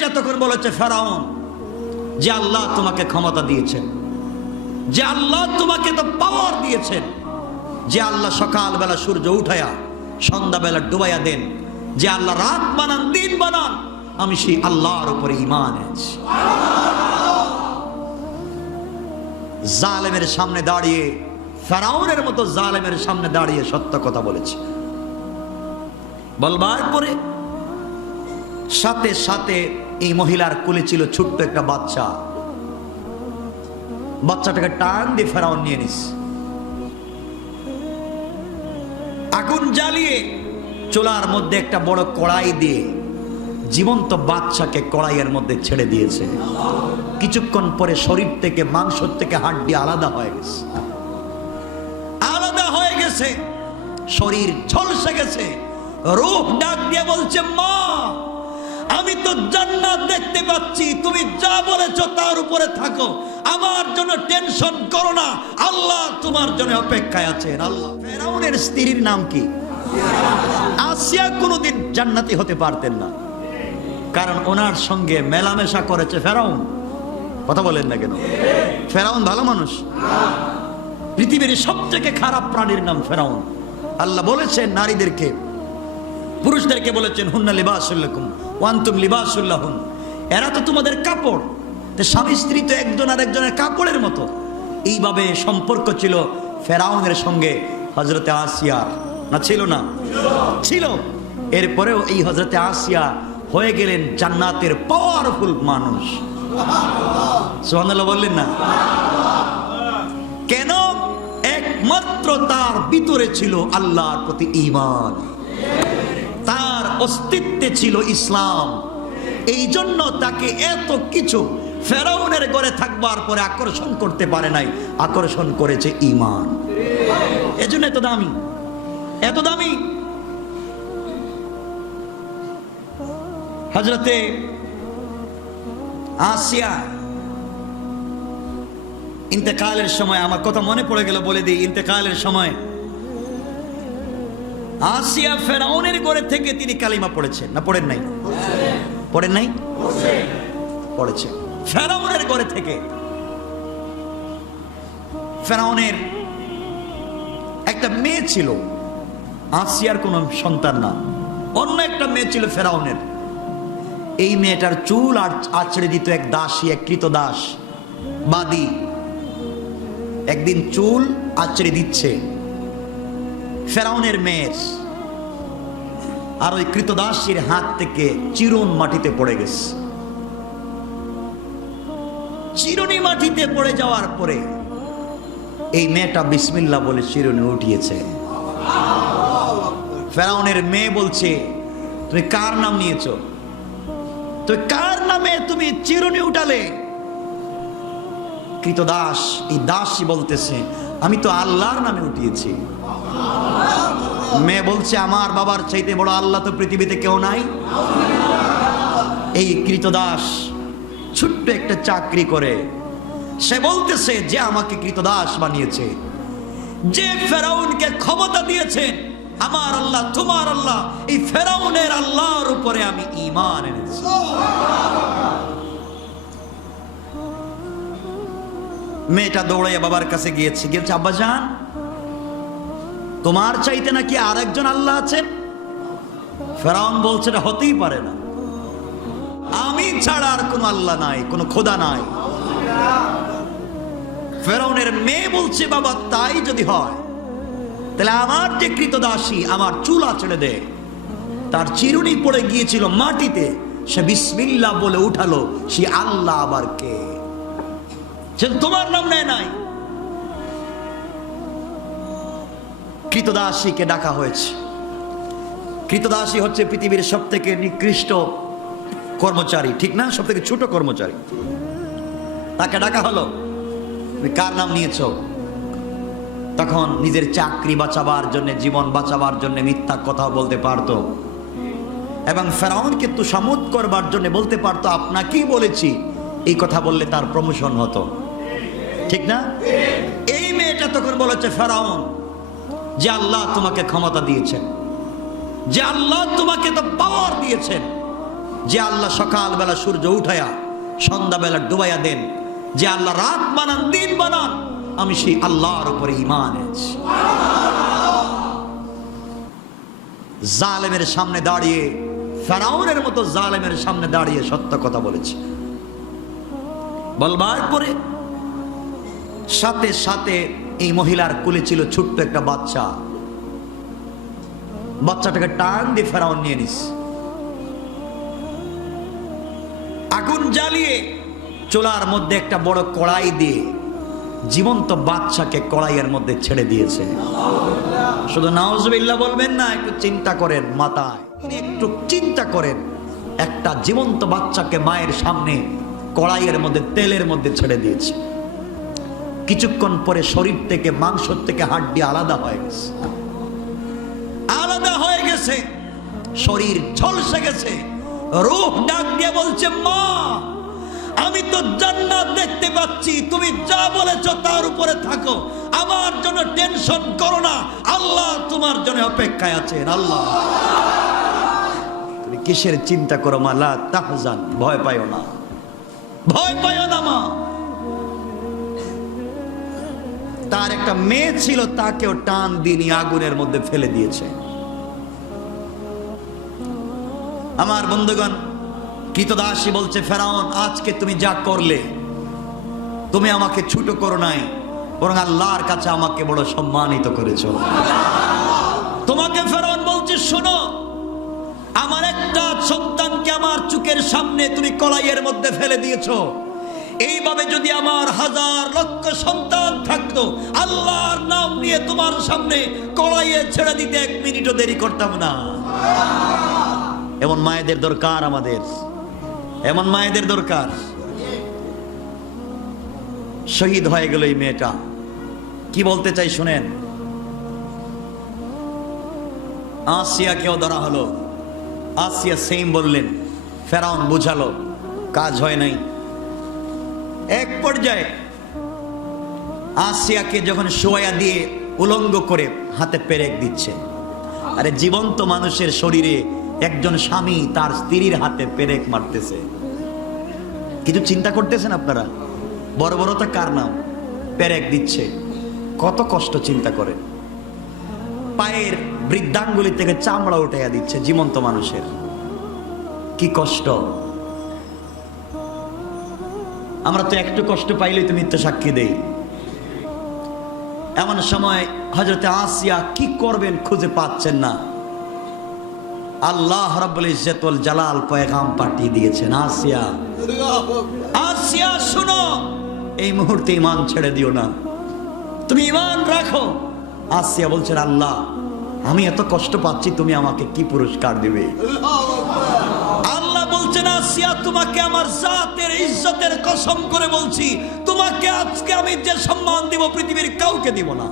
মেয়েটা তখন বলেছে ফেরাউন, যে আল্লাহ তোমাকে ক্ষমতা দিয়েছেন, যে আল্লাহ তোমাকে তো পাওয়ার দিয়েছেন, যে আল্লাহ সকালবেলা সূর্য উঠায়া, সন্ধ্যাবেলা ডুবাইয়া দেন, যে আল্লাহ রাত বানান, দিন বানান, আমি সেই আল্লাহর উপরে ইমান আছি জালেমের সামনে দাঁড়িয়ে, ফেরাউনের মতো জালেমের সামনে দাঁড়িয়ে সত্য কথা বলেছে। বলবার পরে সাথে সাথে এই মহিলার কোলে ছিল ছোট্ট একটা বাচ্চা। বাচ্চাটাকে টান দিয়ে ফেরাউন নিয়ে নিস। আগুন জ্বালিয়ে চোলার মধ্যে একটা বড় কড়াই দিয়ে জীবন্ত বাচ্চাকে কড়াইয়ের মধ্যে ছেড়ে দিয়েছে। কিছুক্ষণ পরে শরীর থেকে, মাংস থেকে হাড্ডি আলাদা হয়ে গেছে। আলাদা হয়ে গেছে। শরীর ঝলসে গেছে। রূপ ডাক দিয়ে বলছে, মা আমি তো জান্নাত দেখতে পাচ্ছি, তুমি যা বলেছ তার উপরে থাকো। আমার জন্য টেনশন করো না। আল্লাহ তোমার জন্য অপেক্ষায় আছেন। আল্লাহ ফেরাউনের স্ত্রীর নাম কি? আসিয়া কোনোদিন জান্নাতি হতে পারতেন না। কারণ ওনার সঙ্গে মেলামেশা করেছে ফেরাউন। কথা বলেন না কেন? ফেরাউন ভালো মানুষ। পৃথিবীর সব থেকে খারাপ প্রাণীর নাম ফেরাউন। আল্লাহ বলেছেন, নারীদেরকে পুরুষদেরকে বলেছেন, হুন্না লিবাসুল্লাকুম ওয়ান্তুম লিবাসুল্লাহুন এরা তো তোমাদের কাপড়। তো স্বামী স্ত্রী তো একজন আর একজনের কাপড়ের মতো। এইভাবে সম্পর্ক ছিল ফেরাউনের সঙ্গে হজরতে আসিয়ার না ছিল না? ছিল। এরপরেও এই হজরতে আসিয়া হয়ে গেলেন জান্নাতের পাওয়ারফুল মানুষ। সোহানাল্লাহ বললেন না? কেন? একমাত্র তার ভিতরে ছিল আল্লাহর প্রতি তার অস্তিত্বে ছিল ইসলাম। এই জন্য তাকে এত কিছু ফেরাউনের ঘরে থাকবার পরে আকর্ষণ করতে পারে নাই, আকর্ষণ করেছে ইমান এজন্য এত দামি এত দামি। হজরতে আসিয়া ইন্তেকালের সময়, আমার কথা মনে পড়ে গেল বলে দিই, ইন্তেকালের সময় আসিয়া ফেরাউনের ঘরে থেকে তিনি কালিমা পড়েছেন। না পড়েন নাই? পড়েন নাই? পড়েছে ফেরাউনের ঘরে থেকে ফেরাউনের একটা মেয়ে ছিল। আসিয়ার কোন সন্তান না। অন্য একটা মেয়ে ছিল ফেরাউনের। এই মেয়েটার চুল আর আছড়ে দিত এক দাসী, এক কৃত দাস। বাদী, একদিন চুল আছড়ে দিচ্ছে। ফেরাউনের মেয়ের। আর ওই কৃতদাসীর হাত থেকে চিরুন মাটিতে পড়ে গেছে। চিরুনি মাটিতে পড়ে যাওয়ার পরে এই মেয়েটা বিসমিল্লা বলে চিরুনি উঠিয়েছে। ফেরাউনের মেয়ে বলছে, তুমি কার নাম নিয়েছো? তো কার নামে তুমি চিরুনি উঠালে? কৃতদাস, এই দাসই বলতেছে, আমি তো আল্লাহর নামে উঠিয়েছি। মেয়ে বলছে, আমার বাবার চাইতে বড় আল্লাহ তো পৃথিবীতে কেউ নাই। এই কৃতদাস ছোট্ট একটা চাকরি করে। সে বলতেছে যে, আমাকে কৃতদাস বানিয়েছে। যে ফেরাউনকে ক্ষমতা দিয়েছে, আমার আল্লাহ, তোমার আল্লাহ, এই ফেরাউনের আল্লাহর উপরে আমি ইমান এনেছি। মেয়েটা দৌড়াইয়া বাবার কাছে গিয়েছে। গিয়েছে আব্বা যান তোমার চাইতে নাকি আরেকজন আল্লাহ আছেন ফেরাউন বলছে, এটা হতেই পারে না। আমি ছাড়া আর কোনো আল্লাহ নাই, কোনো খোদা নাই। ফেরাউনের মেয়ে বলছে, বাবা, তাই যদি হয়, তাহলে আমার যে কৃতদাসী, আমার চুলা ছেড়ে দে। তার চিরুনি পড়ে গিয়েছিল মাটিতে। সে বিসমিল্লা বলে উঠালো, সে আল্লাহ আবার কে? সে তোমার নাম নেয় নাই। কৃতদাসীকে ডাকা হয়েছে। কৃতদাসী হচ্ছে পৃথিবীর সব থেকে নিকৃষ্ট কর্মচারী, ঠিক না? সব থেকে ছোট কর্মচারী। তাকে ডাকা হলো। কার নাম নিয়েছ? তখন নিজের চাকরি বাঁচাবার জন্য, জীবন বাঁচাবার জন্য মিথ্যা কথা বলতে পারতো। এবং ফেরাউনকে তুষামুদ করবার জন্য বলতে পারতো, আপনাকেই বলেছি, এই কথা বললে তার প্রমোশন হতো। ঠিক না? এই মেয়েটা তখন বলেছে, ফেরাউন যে আল্লাহ তোমাকে ক্ষমতা দিয়েছেন। যে আল্লাহ তোমাকে তো পাওয়ার দিয়েছেন। যে আল্লাহ সকালবেলা সূর্য উঠায়া, সন্ধ্যাবেলা ডুবাইয়া দেন। যে আল্লাহ রাত বানান, দিন বানান, আমি সেই আল্লাহর উপরে ইমান জালেমের সামনে দাঁড়িয়ে, ফেরাউনের মতো জালেমের সামনে দাঁড়িয়ে সত্য কথা বলেছে। বলবার পরে সাথে সাথে এই মহিলার কোলে ছিল ছোট্ট একটা বাচ্চা। বাচ্চাটাকে টান দিয়ে ফেরাউন নিয়ে নিস। আগুন জ্বালিয়ে চোলার মধ্যে একটা বড় কড়াই দিয়ে জীবন্ত বাচ্চাকে কড়াইয়ের মধ্যে ছেড়ে দিয়েছে। শুধু নাওজবিল্লা বলবেন না, একটু চিন্তা করেন মাথায়। একটু চিন্তা করেন, একটা জীবন্ত বাচ্চাকে মায়ের সামনে কড়াইয়ের মধ্যে, তেলের মধ্যে ছেড়ে দিয়েছে। কিছুক্ষণ পরে শরীর থেকে, মাংস থেকে হাড্ডি আলাদা হয়ে গেছে। আলাদা হয়ে গেছে। শরীর ঝলসে গেছে। রূহ ডাক দিয়ে বলছে, মা, আমি তো জান্নাত দেখতে পাচ্ছি। তুমি যা বলেছ তার উপরে থাকো। আমার জন্য টেনশন করো না। আল্লাহ তোমার জন্য অপেক্ষায় আছেন, আল্লাহ। তুমি কিসের চিন্তা করো মা? লা তাহজান, ভয় পাইও না। ভয় পাইও না মা। তার একটা মেয়ে ছিল, তাকেও টান দিনি আগুনের মধ্যে ফেলে দিয়েছে। আমার বন্ধুগণ, কৃতদাসী বলছে, ফেরাউন, আজকে তুমি যা করলে, তুমি আমাকে ছুটো করো নাই, বরং আল্লাহর কাছে আমাকে বড় সম্মানিত করেছ। তোমাকে ফেরাউন বলছে, শোনো, আমার একটা সন্তানকে আমার চোখের সামনে তুমি কলাইয়ের মধ্যে ফেলে দিয়েছ। এইভাবে যদি আমার হাজার লক্ষ সন্তান থাকতো, আল্লাহর নাম নিয়ে তোমার সামনে কড়াইয়ে ছেড়ে দিতে এক মিনিটও দেরি করতাম না। এমন মায়েদের দরকার আমাদের। এমন মায়েদের দরকার। শহীদ হয়ে গেল এই মেয়েটা। কি বলতে চাই শুনেন? আসিয়াকেও ধরা হলো। আসিয়া সেম বললেন, ফেরাউন, বুঝালো, কাজ হয় নাই। এক পর্যায়ে আসিয়াকে যখন শোয়া দিয়ে উলঙ্গ করে হাতে পেরেক দিচ্ছে। আরে জীবন্ত মানুষের শরীরে একজন স্বামী তার স্ত্রীর হাতে পেরেক মারতেছে। কিছু চিন্তা করতেছেন আপনারা? বড় বড়টা কার নাম? পেরেক দিচ্ছে। কত কষ্ট চিন্তা করে। পায়ের বৃদ্ধাঙ্গুলি থেকে চামড়া উঠাইয়া দিচ্ছে জীবন্ত মানুষের। কি কষ্ট। আমরা তো একটু কষ্ট পাইলেই তো মিথ্যা সাক্ষী দেই। এমন সময় হজরতে আসিয়া কি করবেন খুঁজে পাচ্ছেন না। আল্লাহ রাব্বুল ইজ্জতুল জালাল পয়গাম পাঠিয়ে দিয়েছেন, আসিয়া। আসিয়া শুনো, এই মুহূর্তে ইমান ছেড়ে দিও না। তুমি ইমান রাখো। আসিয়া বলছেন, আল্লাহ, আমি এত কষ্ট পাচ্ছি, তুমি আমাকে কি পুরস্কার দিবে? আল্লাহ বলছেন আসিয়া তোমাকে আমার জাতের ইজ্জতের কসম করে বলছি, তোমাকে আজকে আমি যে সম্মান দিব পৃথিবীর কাউকে দিব না।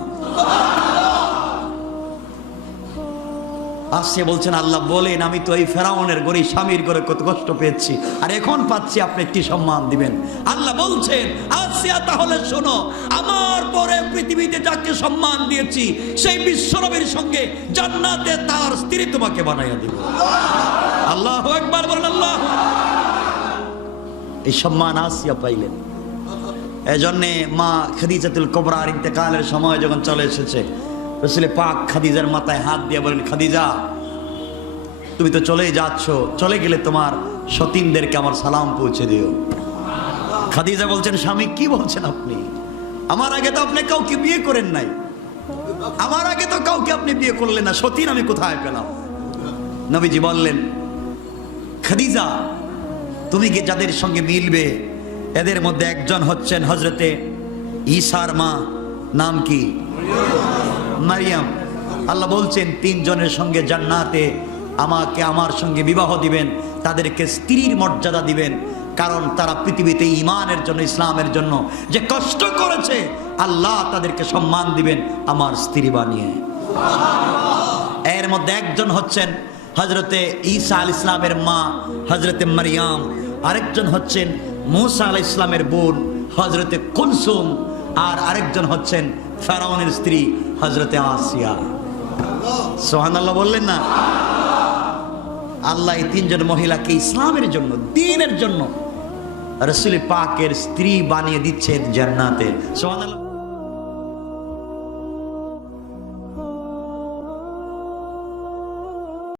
আসছে বলছেন, আল্লাহ বলেন, আমি তো এই ফেরাউনের গড়ি স্বামীর করে কত কষ্ট পেয়েছি, আর এখন পাচ্ছি আপনি কি সম্মান দিবেন। আল্লাহ বলছেন আসিয়া তাহলে শোনো, আমার পরে পৃথিবীতে যাকে সম্মান দিয়েছি, সেই বিশ্বনবীর সঙ্গে জান্নাতে তার স্ত্রী তোমাকে বানাইয়া দিব। আল্লাহ একবার বলেন আল্লাহ এই সম্মান আসিয়া পাইলেন। এজন্যে মা খাদিজাতুল কবরার ইন্তেকালের সময় যখন চলে এসেছে, রসুলে পাক খাদিজার মাথায় হাত দিয়ে বলেন, খাদিজা, তুমি তো চলেই যাচ্ছ, চলে গেলে তোমার সতীনদেরকে আমার সালাম পৌঁছে দিও। খাদিজা বলছেন, স্বামী, কি বলছেন আপনি? আমার আগে তো আপনি কাউকে বিয়ে করেন নাই। আমার আগে তো কাউকে আপনি বিয়ে করলেন না। সতীন আমি কোথায় পেলাম? নবীজি বললেন খাদিজা, তুমি কি যাদের সঙ্গে মিলবে, এদের মধ্যে একজন হচ্ছেন হজরতে ঈসার মা, নাম কি? মারিয়াম। আল্লাহ বলছেন, তিনজনের সঙ্গে জান্নাতে আমাকে আমার সঙ্গে বিবাহ দিবেন, তাদেরকে স্ত্রীর মর্যাদা দিবেন, কারণ তারা পৃথিবীতে ইমানের জন্য, ইসলামের জন্য যে কষ্ট করেছে, আল্লাহ তাদেরকে সম্মান দিবেন আমার স্ত্রী বানিয়ে। এর মধ্যে একজন হচ্ছেন হজরতে ঈসা আল ইসলামের মা হজরতে মারিয়াম, আরেকজন হচ্ছেন মুসা আল ইসলামের বোন হজরতে কুলসুম আর আরেকজন হচ্ছেন ফেরাউনের স্ত্রী হজরতে আসিয়া। সোহান আল্লাহ বললেন না? আল্লাহ এই তিনজন মহিলাকে ইসলামের জন্য, দিনের জন্য রসুল পাকের স্ত্রী বানিয়ে দিচ্ছেন জান্নাতে। সোহান